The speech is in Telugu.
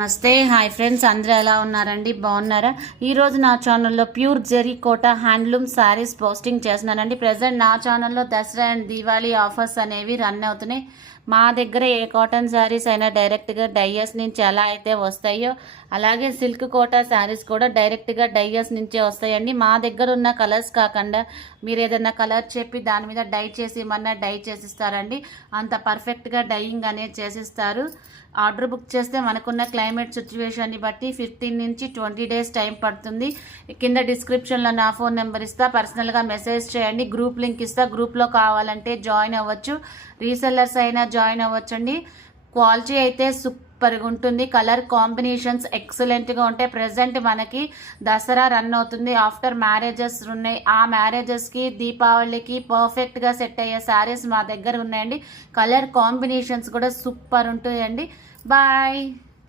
నమస్తే హాయ్ ఫ్రెండ్స్, అందరూ ఎలా ఉన్నారండి? బాగున్నారా? ఈరోజు నా ఛానల్లో pure zari Kota handloom saris posting చేస్తున్నానండి. ప్రజెంట్ నా ఛానల్లో దసరా అండ్ దీవాళీ ఆఫర్స్ అనేవి రన్ అవుతున్నాయి. మా దగ్గర ఏ కాటన్ శారీస్ అయినా డైరెక్ట్గా డైయర్స్ నుంచి ఎలా అయితే వస్తాయో అలాగే సిల్క్ కోటా శారీస్ కూడా డైరెక్ట్గా డైయర్స్ నుంచే వస్తాయండి. మా దగ్గర ఉన్న కలర్స్ కాకుండా మీరు ఏదైనా కలర్ చెప్పి దాని మీద డై చేసి ఇమ్మన్నా డై చేసిస్తారండి. అంత పర్ఫెక్ట్గా డైయింగ్ అనేది చేసిస్తారు. ఆర్డర్ బుక్ చేస్తే మనకున్న క్లైమేట్ సిచ్యువేషన్ని బట్టి 15 నుంచి 20 డేస్ టైం పడుతుంది. కింద డిస్క్రిప్షన్లో నా ఫోన్ నెంబర్ ఇస్తా, పర్సనల్గా మెసేజ్ చేయండి. గ్రూప్ లింక్ ఇస్తా, గ్రూప్లో కావాలంటే జాయిన్ అవ్వచ్చు. రీసెల్లర్స్ అయినా జాయిన్ అవ్వచ్చండి. క్వాలిటీ అయితే సూపర్గా ఉంటుంది. కలర్ కాంబినేషన్స్ ఎక్సలెంట్గా ఉంటాయి. ప్రజెంట్ మనకి దసరా రన్ అవుతుంది, ఆఫ్టర్ మ్యారేజెస్ ఉన్నాయి. ఆ మ్యారేజెస్కి దీపావళికి పర్ఫెక్ట్గా సెట్ అయ్యే శారీస్ మా దగ్గర ఉన్నాయండి. కలర్ కాంబినేషన్స్ కూడా సూపర్ ఉంటాయండి. బాయ్.